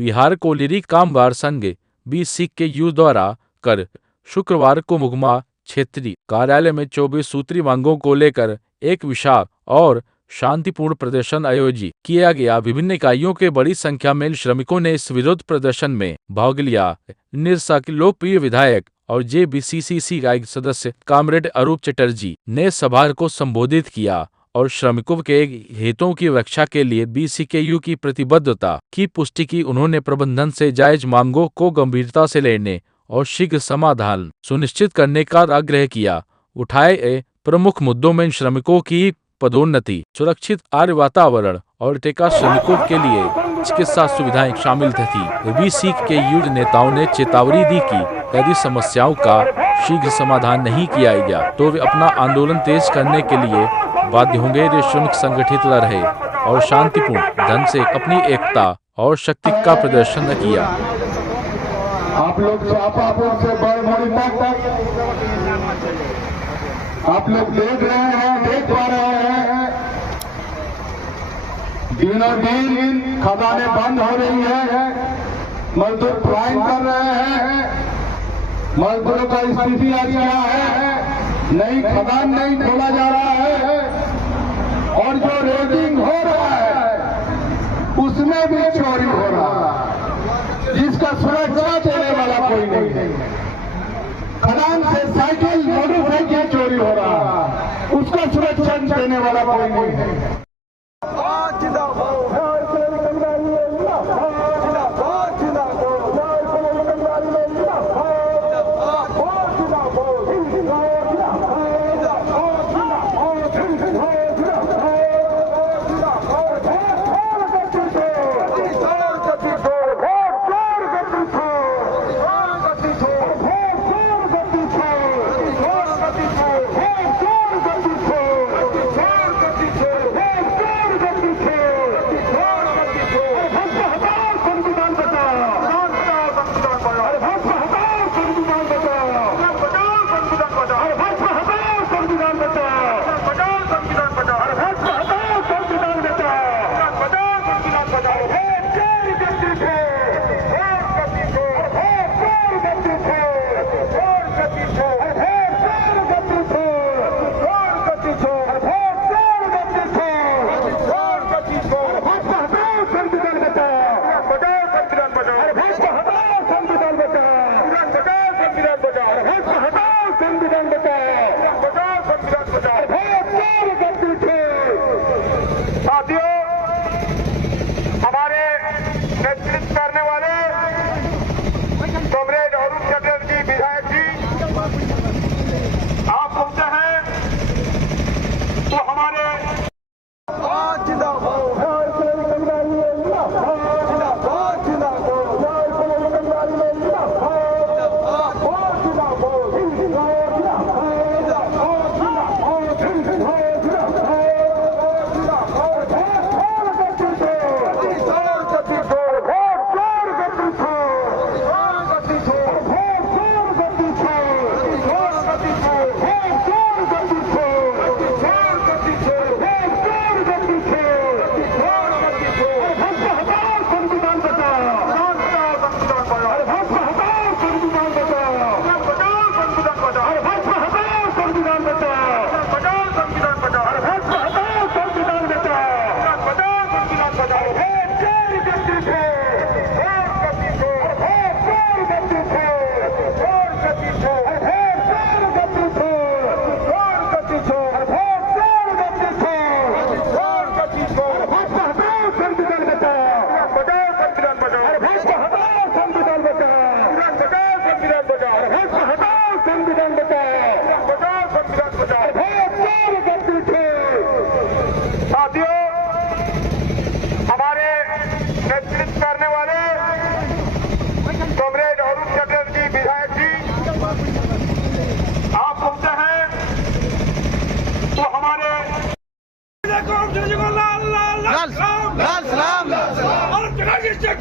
बिहार कोयलरी कामगार संघ BCKU द्वारा कर शुक्रवार को मुगमा क्षेत्रीय कार्यालय में 24 सूत्री मांगों को लेकर एक विशाल और शांतिपूर्ण प्रदर्शन आयोजित किया गया। विभिन्न इकाइयों के बड़ी संख्या में श्रमिकों ने इस विरोध प्रदर्शन में भाग लिया। निरसा के लोकप्रिय विधायक और JBCCC का एक सदस्य कॉमरेड अरूप चटर्जी ने सभा को संबोधित किया और श्रमिकों के हितों की रक्षा के लिए BCKU की प्रतिबद्धता की पुष्टि की। उन्होंने प्रबंधन से जायज मांगों को गंभीरता से लेने और शीघ्र समाधान सुनिश्चित करने का आग्रह किया। उठाए प्रमुख मुद्दों में श्रमिकों की पदोन्नति, सुरक्षित कार्य वातावरण और टेका श्रमिकों के लिए चिकित्सा सुविधाएं शामिल थी। BCKU नेताओं ने चेतावनी दी कि यदि समस्याओं का शीघ्र समाधान नहीं किया गया तो वे अपना आंदोलन तेज करने के लिए बाध्य होंगे। श्रमिक संगठित रहे और शांतिपूर्ण ढंग से अपनी एकता और शक्ति का प्रदर्शन किया। आप लोग छापापुर से बड़मोरी तक आप लोग देख रहे हैं, देख पा रहे हैं, दिनों दिन खदानें बंद हो रही है, मजदूर पलायन कर रहे हैं, मजदूरों का स्थिति आज क्या है, नई खदान नहीं खोला जा रहा है और जो रेडिंग हो रहा है उसमें भी चोरी हो रहा है, जिसका सुरक्षा देने वाला कोई नहीं है। खदान से साइकिल मोटरसाइकिल चोरी हो रहा है, उसका सुरक्षा देने वाला कोई नहीं है।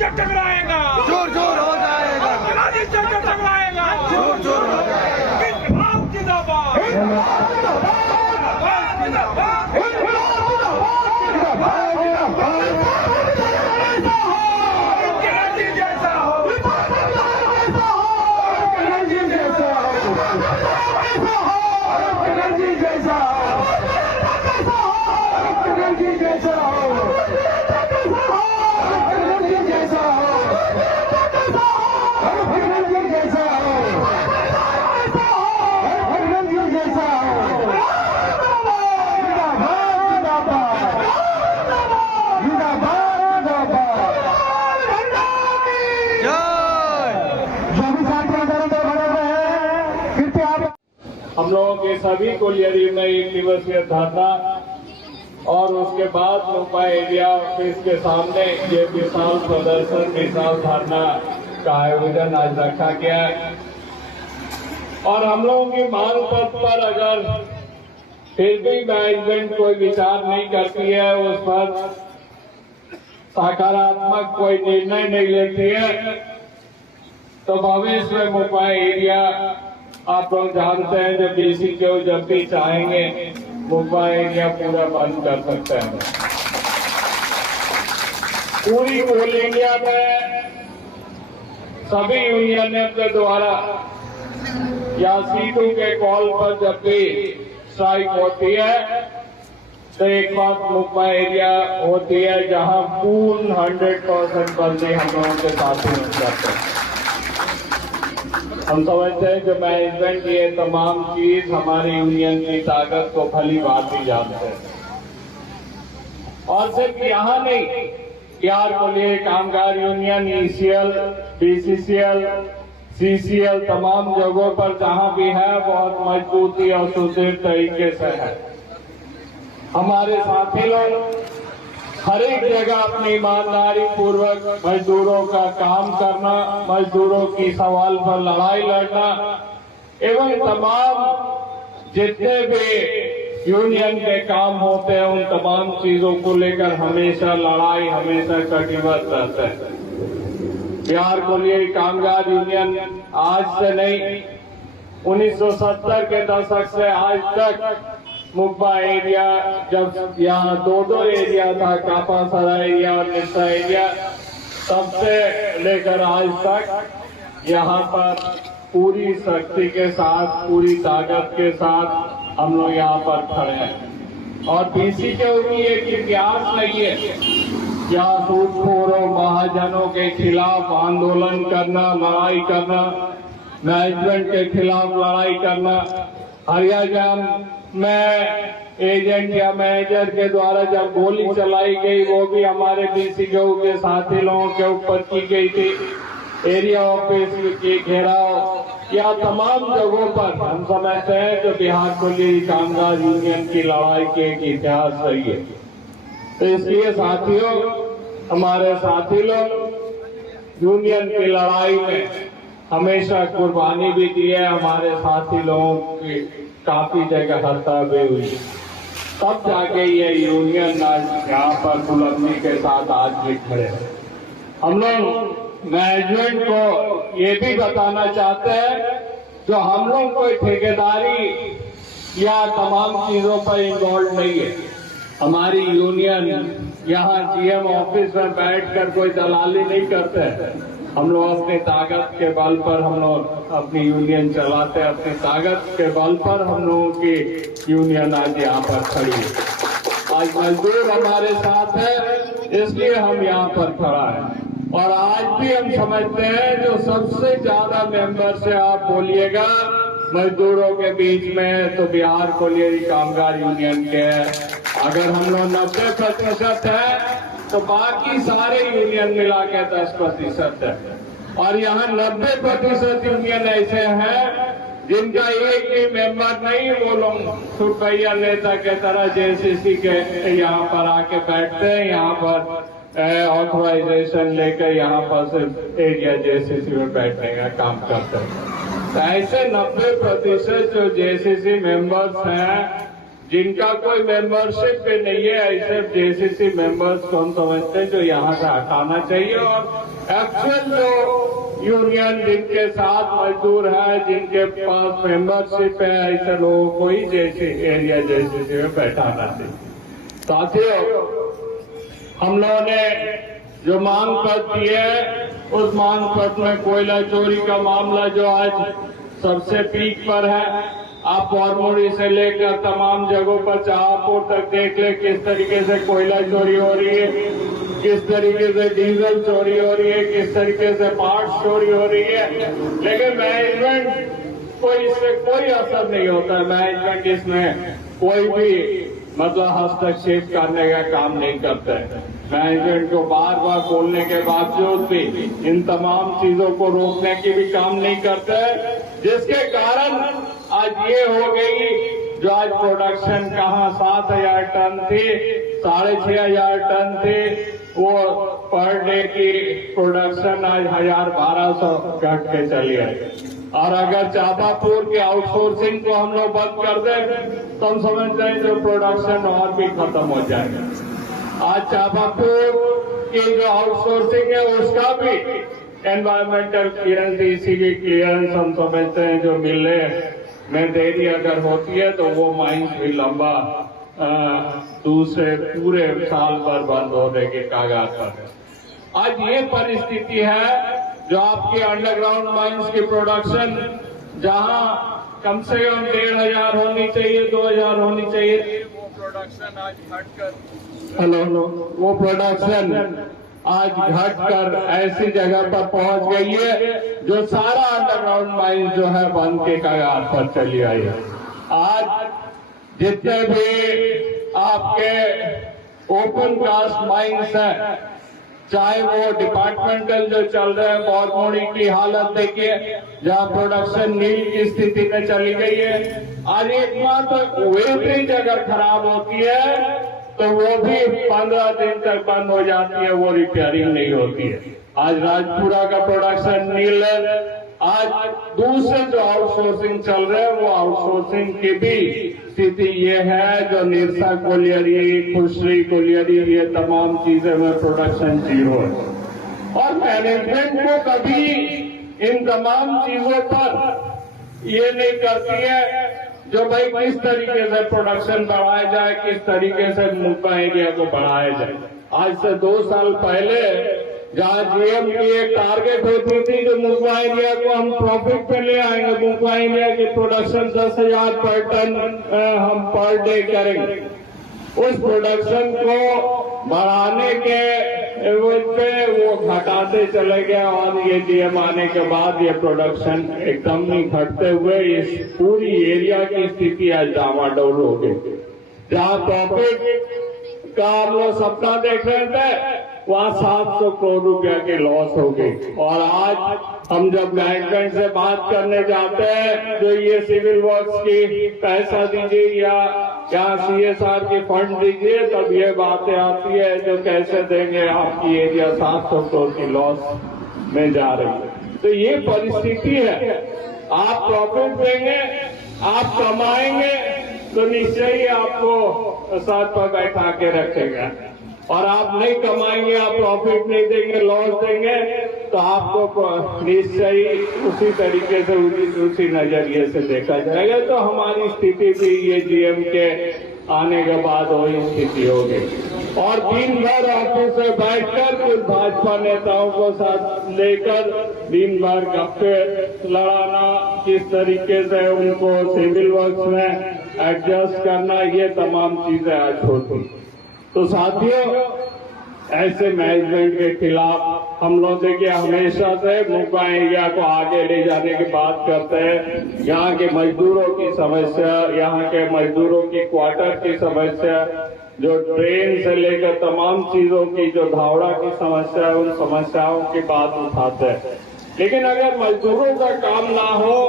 टकराएगा, जोर जोर हो जाएगा, टकराएगा, जोर जोर हो जाएगा। जिंदाबाद। सभी कोलियरी में 1 दिवसीय धरना और उसके बाद मुंबई एरिया ऑफिस के सामने ये विशाल प्रदर्शन, विशाल धरना का आयोजन आज रखा गया है। और हम लोगों की मांग पर अगर फिर भी मैनेजमेंट कोई विचार नहीं करती है, उस पर सकारात्मक कोई निर्णय नहीं लेती है, तो भविष्य में मुंबई एरिया आप लोग जानते हैं जब BCQ जब भी चाहेंगे मुंबई एरिया पूरा बंद कर सकते हैं। पूरी कोल इंडिया में सभी यूनियन के द्वारा या सीटों के कॉल पर जब भी स्ट्राइक होती है तो एक बात मुंबई एरिया होती है जहां पूर्ण 100% बंदी हम लोगों के साथ ही करते हैं। हम समझते हैं कि मैनेजमेंट ये तमाम चीज हमारी यूनियन की ताकत को भली बात ही जानते हैं। और सिर्फ यहाँ नहीं, बिहार को लिए कामगार यूनियन ECL, BCCL, CCL तमाम जगहों पर जहां भी है बहुत मजबूती और सुदृढ़ तरीके से है। हमारे साथी लोग हर एक जगह अपनी ईमानदारी पूर्वक मजदूरों का काम करना, मजदूरों की सवाल पर लड़ाई लड़ना एवं तमाम जितने भी यूनियन के काम होते हैं उन तमाम चीजों को लेकर हमेशा लड़ाई, हमेशा कटिबद्ध रहते हैं। बिहार को लिए कामगार यूनियन आज से नहीं, 1970 के दशक से आज तक मुंबई एरिया जब यहाँ दो एरिया था, कापासरा एरिया और निस्सा एरिया, तब से लेकर आज तक यहाँ पर पूरी शक्ति के साथ, पूरी ताकत के साथ हम लोग यहाँ पर खड़े हैं। और BCQ भी एक इतिहास नहीं है, यहाँ सूदखोरों महाजनों के खिलाफ आंदोलन करना, लड़ाई करना, मैनेजमेंट के खिलाफ लड़ाई करना। हरियाणा में एजेंट या मैनेजर के द्वारा जब गोली चलाई गई वो भी हमारे BCQ के साथी लोगों के ऊपर की गई थी। एरिया ऑफिस की घेराव या तमाम जगहों पर हम समझते हैं जो बिहार को लिए कामगार यूनियन की लड़ाई के एक इतिहास रही है। तो इसलिए साथियों, हमारे साथी लोग यूनियन की लड़ाई में हमेशा कुर्बानी भी दी है। हमारे साथी लोगों की काफी जगह हत्या भी हुई, तब जाके ये यूनियन आज यहाँ पर बुलंदी के साथ आज भी खड़े हैं। हम लोग मैनेजमेंट को ये भी बताना चाहते हैं जो हम लोग कोई ठेकेदारी या तमाम चीजों पर इन्वॉल्व नहीं है। हमारी यूनियन यहाँ GM ऑफिस में बैठकर कोई दलाली नहीं करते हैं। हम लोग अपनी ताकत के बल पर हम लोग अपनी यूनियन चलाते हैं, अपनी ताकत के बल पर हम लोगों की यूनियन आज यहाँ पर खड़ी है। आज मजदूर हमारे साथ है, इसलिए हम यहाँ पर खड़ा है। और आज भी हम समझते हैं जो सबसे ज्यादा मेंबर से आप बोलिएगा मजदूरों के बीच में तो बिहार कोलियरी कामगार यूनियन के अगर हम लोग 90% है तो बाकी सारे यूनियन मिला के 10% है। और यहाँ 90% यूनियन ऐसे हैं जिनका एक भी मेंबर नहीं, वो लोग सुरपैया नेता के तरह JCC के यहाँ पर आके बैठते हैं, यहाँ पर ऑथराइजेशन लेकर यहाँ पर सिर्फ एरिया JCC में बैठने का काम करते हैं। तो ऐसे 90% जो JCC मेंबर्स हैं जिनका कोई मेंबरशिप पे नहीं है, ऐसे JCC मेंबर्स को हम समझते हैं जो यहाँ से हटाना चाहिए। और एक्चुअल जो यूनियन जिनके साथ मजदूर है, जिनके पास मेंबरशिप है, ऐसे लोगों को ही एरिया JCC में बैठाना चाहिए। साथियों, हम लोगों ने जो मांग पत्र दी है उस मांग पत्र में कोयला चोरी का मामला जो आज सबसे पीक पर है, आप फॉर्मोरी से लेकर तमाम जगहों पर जहापुर तक देख ले किस तरीके से कोयला चोरी हो रही है, किस तरीके से डीजल चोरी हो रही है, किस तरीके से पार्ट्स चोरी हो रही है। लेकिन मैनेजमेंट को इससे कोई असर नहीं होता है। मैनेजमेंट इसमें कोई भी मतलब हस्तक्षेप करने का काम नहीं करता है। मैनेजमेंट को बार बार बोलने के बावजूद भी इन तमाम चीजों को रोकने की भी काम नहीं करता है, जिसके कारण आज ये हो गई जो आज प्रोडक्शन कहाँ 7,000 टन थी, 6,500 टन थी, वो पर डे की प्रोडक्शन आज 1,000-1,200 घट के चली है। और अगर चापापुर की आउटसोर्सिंग को हम लोग बंद कर दें तो हम समझते हैं जो प्रोडक्शन और भी खत्म हो जाएगा। आज चापापुर की जो आउटसोर्सिंग है उसका भी एनवायरमेंटल क्लियरेंस, इसी की क्लियरेंस हम समझते हैं जो मिलने में देरी अगर होती है तो वो माइंस भी लंबा दूसरे पूरे साल भर बंद होने के कागार पर। आज ये परिस्थिति है जो आपकी अंडरग्राउंड माइंस की प्रोडक्शन जहां कम से कम 1,500 होनी चाहिए, 2,000 होनी चाहिए, वो प्रोडक्शन आज घटकर वो प्रोडक्शन आज घटकर ऐसी जगह पर पहुंच गई है जो सारा अंडरग्राउंड माइंस जो है बंद के कगार पर चली आई है। आज जितने भी आपके ओपन कास्ट माइंस हैं, चाहे वो डिपार्टमेंटल जो चल रहे हैं, बौरमोड़ी की हालत देखिए जहां प्रोडक्शन नील की स्थिति में चली गई है। आज एकमात्र वेटेज अगर खराब होती है तो वो भी 15 दिन तक बंद हो जाती है, वो रिपेयरिंग नहीं होती है। आज राजपुरा का प्रोडक्शन नील है। आज दूसरे जो आउटसोर्सिंग चल रहे हैं वो आउटसोर्सिंग की भी स्थिति ये है जो निरसा कोलियरी, खुशरी कोलियरी, ये तमाम चीजें में प्रोडक्शन जीरो है। और मैनेजमेंट को कभी इन तमाम चीजों पर ये नहीं करती है जो भाई किस तरीके से प्रोडक्शन बढ़ाया जाए, किस तरीके से मुंबई एरिया को बढ़ाया जाए। आज से 2 साल पहले जहां जीएम की एक टारगेट होती थी कि मुंबई एरिया को हम प्रॉफिट पे ले आएंगे, मुंबई एरिया की प्रोडक्शन 10,000 पर टन हम पर डे करेंगे। उस प्रोडक्शन को बढ़ाने के पे वो घटाते चले गए और ये जीएम आने के बाद ये प्रोडक्शन एकदम नहीं घटते हुए इस पूरी एरिया की स्थिति आज डामाडोल हो गई। जहां प्रॉफिट का हम लोग सपना देख रहे थे वहां 700 करोड़ रुपया की लॉस हो गई। और आज हम जब मैनेजमेंट से बात करने जाते हैं जो ये सिविल वर्क्स की पैसा दीजिए या CSR की फंड दीजिए, तब ये बातें आती है जो कैसे देंगे, आपकी एरिया 700 करोड़ की लॉस में जा रही है। तो ये परिस्थिति है। आप प्रॉफिट देंगे, आप कमाएंगे तो निश्चय ही आपको साथ पर बैठा के रखेगा। और आप नहीं कमाएंगे, आप प्रॉफिट नहीं देंगे, लॉस देंगे तो आपको निश्चय ही उसी तरीके से उसी नजरिए से देखा जाएगा। तो हमारी स्थिति भी ये जीएम के आने के बाद वही स्थिति होगी। और दिन भर ऑफिस में बैठकर कुछ भाजपा नेताओं को साथ लेकर दिन भर गप्पे लड़ाना, किस तरीके से उनको सिविल वर्क्स में एडजस्ट करना, ये तमाम चीजें आज होती। तो साथियों, ऐसे मैनेजमेंट के खिलाफ हम लोग देखिए हमेशा से मुंबई एरिया को आगे ले जाने की बात करते हैं। यहाँ के मजदूरों की समस्या, यहाँ के मजदूरों की क्वार्टर की समस्या, जो ट्रेन से लेकर तमाम चीजों की जो धावड़ा की समस्या है, उन समस्याओं की बात उठाते हैं। लेकिन अगर मजदूरों का काम ना हो,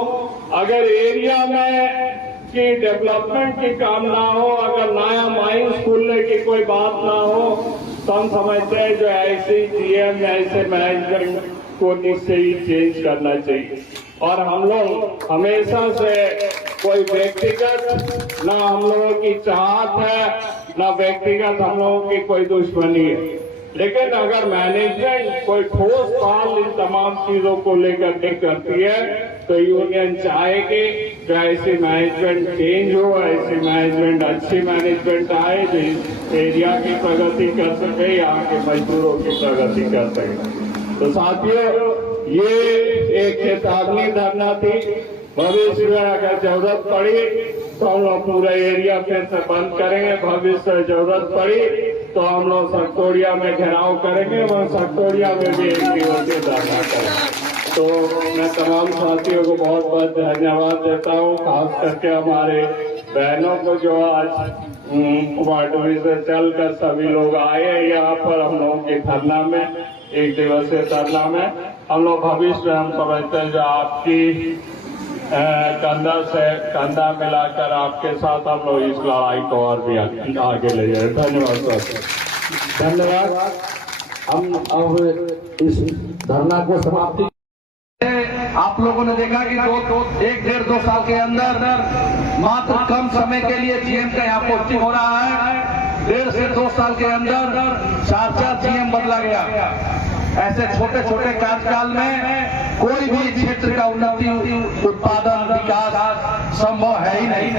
अगर एरिया में की डेवलपमेंट की काम ना हो, अगर नया माइंस खुलने की कोई बात ना हो, तो हम समझते हैं जो ऐसे जीएम, ऐसे मैनेजमेंट को निश्चय ही चेंज करना चाहिए। और हम लोग हमेशा से कोई व्यक्तिगत ना हम लोगों की चाहत है, ना व्यक्तिगत हम लोगों की कोई दुश्मनी है। लेकिन अगर मैनेजमेंट कोई ठोस पहल इन तमाम चीजों को लेकर नहीं करती है तो यूनियन चाहेगी कि ऐसी मैनेजमेंट चेंज हो, ऐसी मैनेजमेंट, अच्छी मैनेजमेंट आए जो इस एरिया की प्रगति कर सके, यहाँ के मजदूरों की प्रगति कर सके। तो साथियों, ये एक चेतावनी धरना थी। भविष्य में अगर जरूरत पड़ी तो हम लोग पूरा एरिया फिर से बंद करेंगे। भविष्य में जरूरत पड़ी तो हम लोग सक्टोरिया में घेराव करेंगे और सक्टोरिया में भी एक दिवसीय धरना करेंगे। तो मैं तमाम साथियों को बहुत बहुत धन्यवाद देता हूँ, खास करके हमारे बहनों को जो आज वार्डवी से चलकर सभी लोग आए हैं यहाँ पर हम लोगों के धरना में, एक दिवसीय धरना में। हम लोग भविष्य में हम समझते हैं जो आपकी कंधा से कंधा मिलाकर आपके साथ हम लोग इस लड़ाई को और भी आगे ले जाए। धन्यवाद सर। धन्यवाद। हम अब इस धरना को समाप्ति। आप लोगों ने देखा कि एक डेढ़ दो साल के अंदर मात्र कम समय के लिए जीएम का यहाँ पोस्टिंग हो रहा है। 1.5 से 2 साल के अंदर 4 जीएम बदला गया। ऐसे छोटे छोटे कार्यकाल में कोई भी क्षेत्र का उन्नति, उत्पादन, विकास संभव है ही नहीं।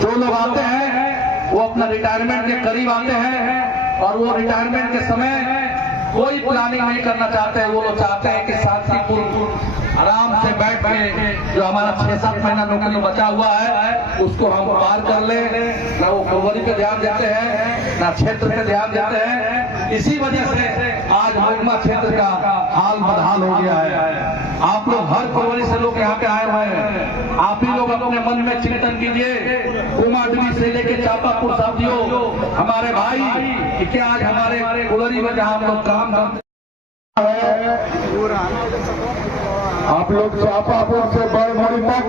जो लोग आते हैं वो अपना रिटायरमेंट के करीब आते हैं और वो रिटायरमेंट के समय कोई प्लानिंग नहीं करना चाहते हैं। वो लोग चाहते हैं कि शांतिपूर्ण आराम से बैठ के जो हमारा 6-7 महीना नौकरी बचा हुआ है उसको हम पार कर ले। ना वो फरवरी पे ध्यान देते हैं, ना क्षेत्र पे ध्यान देते हैं। इसी वजह से आज महकमा क्षेत्र का हाल बदहाल हो गया है। आप लोग हर फरवरी से लोग यहाँ पे आए हुए हैं। आप ही लोग अपने मन में चिंतन कीजिए, कुमारडीह से लेके चापापुर साथियों, हमारे भाई, कि क्या आज हमारे फरवरी में जहाँ हम लोग काम करते आप लोग चापापुर से बड़मोड़ी तक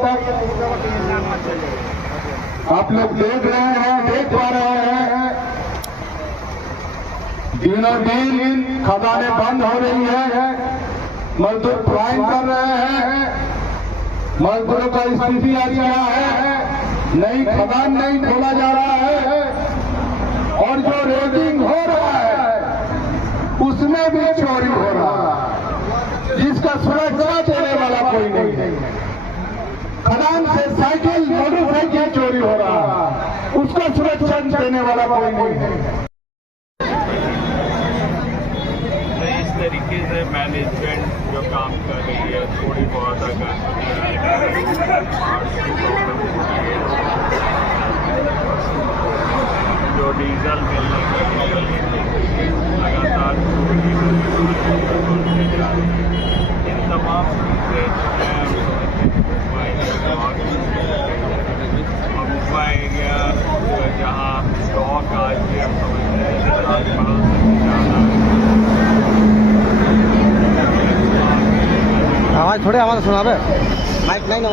आप लोग देख रहे हैं, देख पा रहे हैं, दिनों दिन खदानें बंद हो रही है, मजदूर पलायन कर रहे हैं, मजदूरों का स्थिति आज क्या है, नई खदान नहीं खोला जा रहा है और जो रेडिंग हो रहा है उसमें भी चोरी हो रहा है, जिसका सुरक्षा देने वाला कोई नहीं है। खदान से साइकिल, मोटरसाइकिल चोरी हो रहा है, उसको सुरक्षा देने वाला कोई नहीं है। इस तरीके से मैनेजमेंट जो काम कर रही है, थोड़ी बहुत अगर पार्ट्स की प्रॉब्लम होती है, जो डीजल मिलने की लगातार इन तमाम मुंबई एरिया जहाँ स्टॉक आज भी हम समझते हैं आवाज थोड़े आवाज सुना माइक नहीं ना